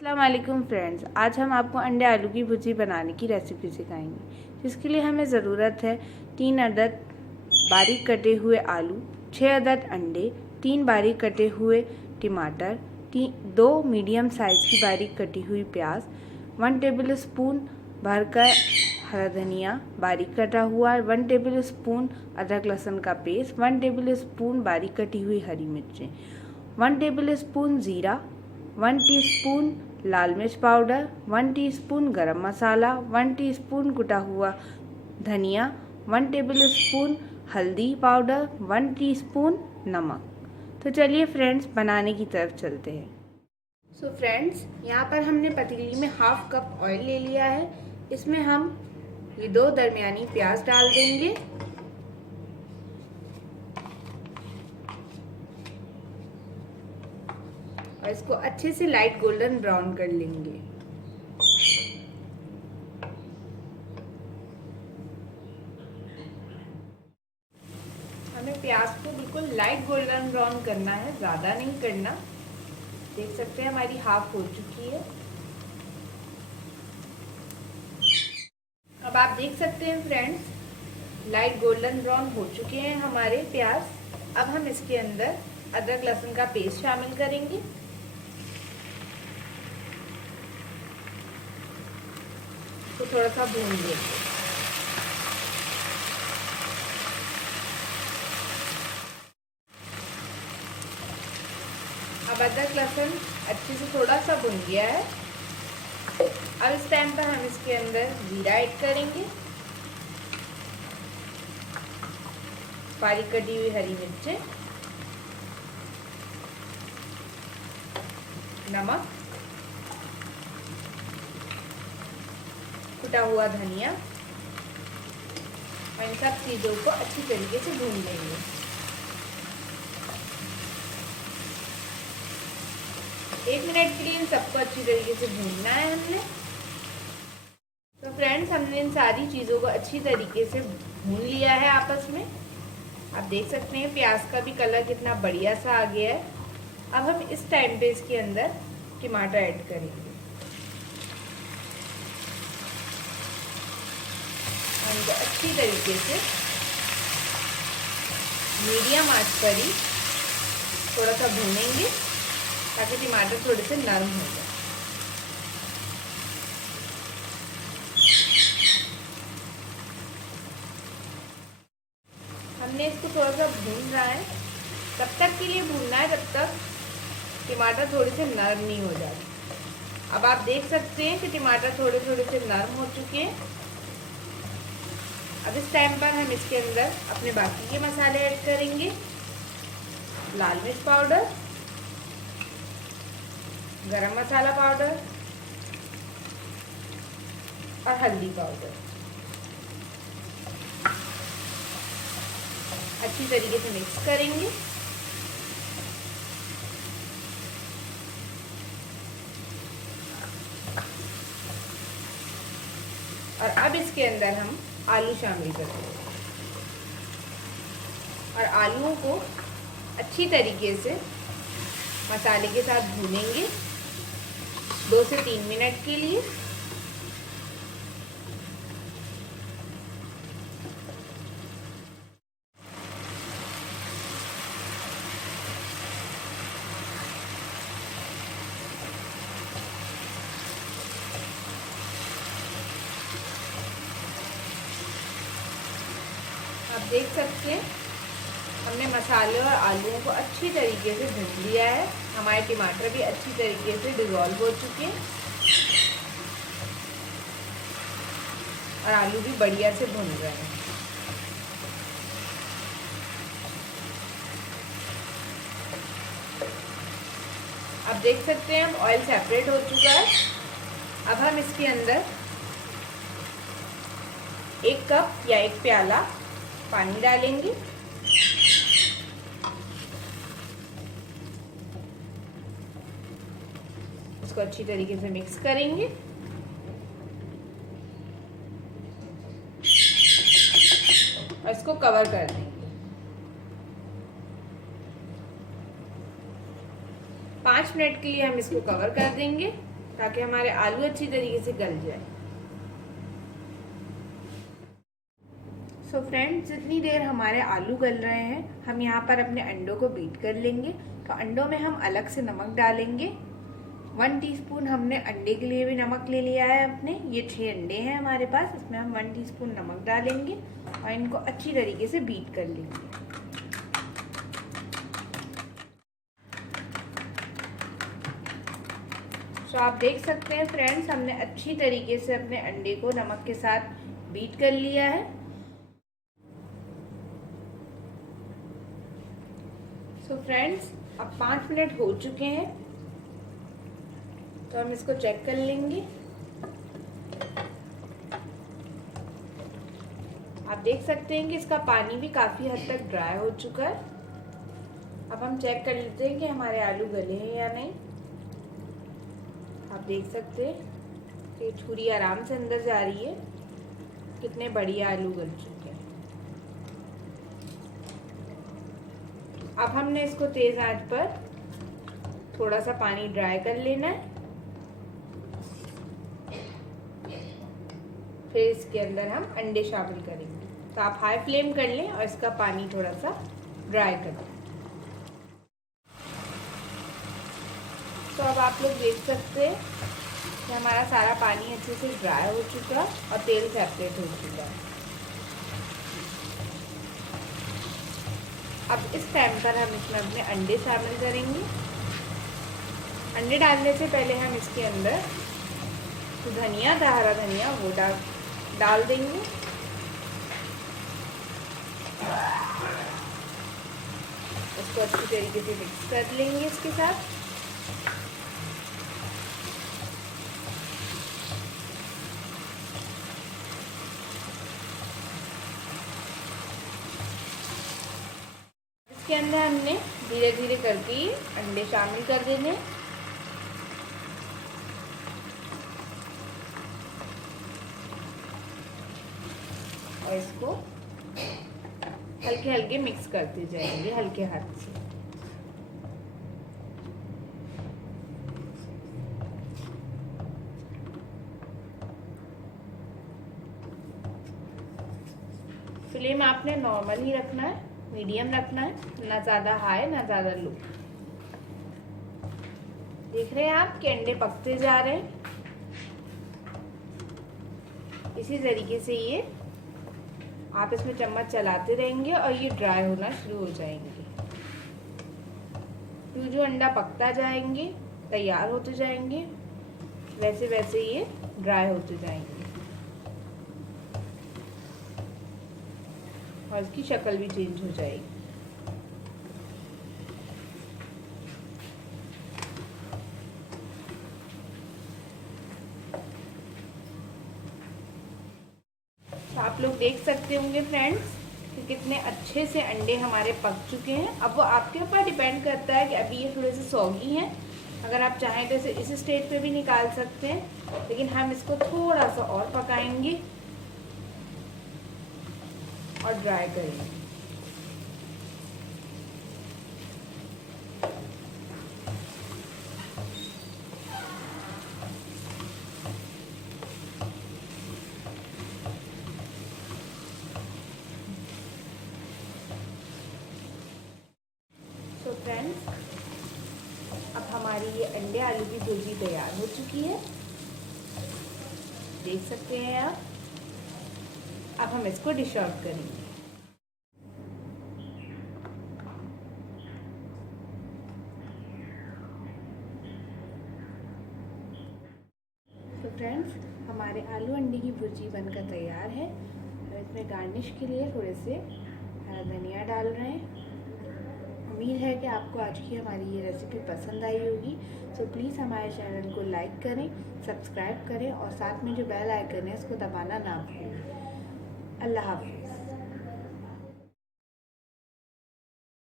अस्सलामुअलैकुम फ्रेंड्स, आज हम आपको अंडे आलू की भुर्जी बनाने की रेसिपी सिखाएंगे। जिसके लिए हमें ज़रूरत है 3 अदद बारीक कटे हुए आलू, 6 अदद अंडे, 3 बारीक कटे हुए टमाटर, 2 मीडियम साइज़ की बारीक कटी हुई प्याज, 1 टेबल स्पून भरकर हरा धनिया बारीक कटा हुआ, 1 टेबल स्पून अदरक लहसुन का पेस्ट, 1 टेबल स्पून बारीक कटी हुई हरी मिर्चें, 1 टेबल स्पून ज़ीरा, 1 टीस्पून लाल मिर्च पाउडर, 1 टीस्पून गरम मसाला, 1 टीस्पून कुटा हुआ धनिया, 1 टेबल स्पून हल्दी पाउडर, 1 टीस्पून नमक। तो चलिए फ्रेंड्स बनाने की तरफ चलते हैं। सो फ्रेंड्स, यहाँ पर हमने पतीली में हाफ कप ऑयल ले लिया है। इसमें हम ये 2 दरमियानी प्याज डाल देंगे और इसको अच्छे से लाइट गोल्डन ब्राउन कर लेंगे। हमें प्याज को बिल्कुल लाइट गोल्डन ब्राउन करना है, ज़्यादा नहीं करना। देख सकते हैं हमारी हाफ हो चुकी है। अब आप देख सकते हैं फ्रेंड्स, लाइट गोल्डन ब्राउन हो चुके हैं हमारे प्याज। अब हम इसके अंदर अदरक लहसुन का पेस्ट शामिल करेंगे। तो थोड़ा सा भून लेंगे। अब अदरक लहसुन अच्छे से थोड़ा सा भुन गया है। अब इस टाइम पर हम इसके अंदर जीरा ऐड करेंगे, बारीक कटी हुई हरी मिर्चें, नमक, कुटा हुआ धनिया और इन सब चीज़ों को अच्छी तरीके से भून लेंगे। एक मिनट के लिए इन सबको अच्छी तरीके से भूनना है हमने। तो फ्रेंड्स, हमने इन सारी चीज़ों को अच्छी तरीके से भून लिया है आपस में। आप देख सकते हैं प्याज का भी कलर कितना बढ़िया सा आ गया है। अब हम इस टाइम पे इसके अंदर टमाटर ऐड करेंगे। इनको अच्छी तरीके से मीडियम आंच पर ही थोड़ा सा भूनेंगे ताकि टमाटर थोड़े से नरम हो जाए। हमने इसको थोड़ा सा भून रहा है, तब तक के लिए भूनना है जब तक टमाटर थोड़े से नरम नहीं हो जाते। अब आप देख सकते हैं कि टमाटर थोड़े थोड़े से नरम हो चुके हैं। अब इस टाइम पर हम इसके अंदर अपने बाकी के मसाले ऐड करेंगे। लाल मिर्च पाउडर, गरम मसाला पाउडर और हल्दी पाउडर। अच्छी तरीके से मिक्स करेंगे। और अब इसके अंदर हम आलू शामिल करेंगे और आलूओं को अच्छी तरीके से मसाले के साथ भूनेंगे 2 से 3 मिनट के लिए। आप देख सकते हैं हमने मसाले और आलूओं को अच्छी तरीके से भून लिया है। हमारे टमाटर भी अच्छी तरीके से डिज़ोल्व हो चुके हैं और आलू भी बढ़िया से भून रहे हैं। आप देख सकते हैं अब ऑयल सेपरेट हो चुका है। अब हम इसके अंदर 1 कप या 1 प्याला पानी डालेंगे। इसको अच्छी तरीके से मिक्स करेंगे और इसको कवर कर देंगे। 5 मिनट के लिए हम इसको कवर कर देंगे ताकि हमारे आलू अच्छी तरीके से गल जाए। सो फ्रेंड्स, जितनी देर हमारे आलू गल रहे हैं हम यहाँ पर अपने अंडों को बीट कर लेंगे। तो अंडों में हम अलग से नमक डालेंगे। 1 टीस्पून हमने अंडे के लिए भी नमक ले लिया है अपने। ये 6 अंडे हैं हमारे पास, इसमें हम 1 टीस्पून नमक डालेंगे और इनको अच्छी तरीके से बीट कर लेंगे। तो आप देख सकते हैं फ्रेंड्स, हमने अच्छी तरीके से अपने अंडे को नमक के साथ बीट कर लिया है। तो फ्रेंड्स, अब 5 मिनट हो चुके हैं, तो हम इसको चेक कर लेंगे। आप देख सकते हैं कि इसका पानी भी काफ़ी हद तक ड्राई हो चुका है। अब हम चेक कर लेते हैं कि हमारे आलू गले हैं या नहीं। आप देख सकते हैं कि छुरी आराम से अंदर जा रही है। कितने बढ़िया आलू गल चुके हैं। अब हमने इसको तेज आंच पर थोड़ा सा पानी ड्राई कर लेना है। फिर इसके अंदर हम अंडे शामिल करेंगे। तो आप हाई फ्लेम कर लें और इसका पानी थोड़ा सा ड्राई कर लें। तो अब आप लोग देख सकते हैं कि हमारा सारा पानी अच्छे से ड्राई हो चुका और तेल सेपरेट हो चुका है। अब इस टाइम पर हम इसमें अपने अंडे शामिल करेंगे। अंडे डालने से पहले हम इसके अंदर तो धनिया था, हरा धनिया, वो डाल देंगे। इसको अच्छी तरीके से मिक्स कर लेंगे इसके साथ। इसके अंदर हमने धीरे धीरे करके अंडे शामिल कर देने। और इसको हल्के हल्के मिक्स करते जाएंगे, हल्के हाथ से। फ्लेम आपने नॉर्मल ही रखना है, मीडियम रखना है, ना ज़्यादा हाई ना ज़्यादा लो। देख रहे हैं आप कि अंडे पकते जा रहे हैं। इसी तरीके से ये आप इसमें चम्मच चलाते रहेंगे और ये ड्राई होना शुरू हो जाएंगे। जो अंडा पकता जाएंगे, तैयार होते जाएंगे, वैसे वैसे ये ड्राई होते जाएंगे और इसकी शक्ल भी चेंज हो जाएगी। तो आप लोग देख सकते होंगे फ्रेंड्स कि कितने अच्छे से अंडे हमारे पक चुके हैं। अब वो आपके ऊपर डिपेंड करता है कि अभी ये थोड़े से सॉगी हैं। अगर आप चाहें तो इस स्टेज पे भी निकाल सकते हैं, लेकिन हम इसको थोड़ा सा और पकाएंगे और ड्राई करेंगे। तो फ्रेंड्स, अब हमारी ये अंडे आलू की भुर्जी तैयार हो चुकी है, देख सकते हैं आप। अब हम इसको डिश आउट करेंगे। तो फ्रेंड्स, हमारे आलू अंडे की भुर्जी बनकर तैयार है। और इसमें गार्निश के लिए थोड़े से हरा धनिया डाल रहे हैं। उम्मीद है कि आपको आज की हमारी ये रेसिपी पसंद आई होगी। सो प्लीज़ हमारे चैनल को लाइक करें, सब्सक्राइब करें और साथ में जो बेल आइकन है उसको दबाना ना भूलें। अल्लाह हाफ़िज़।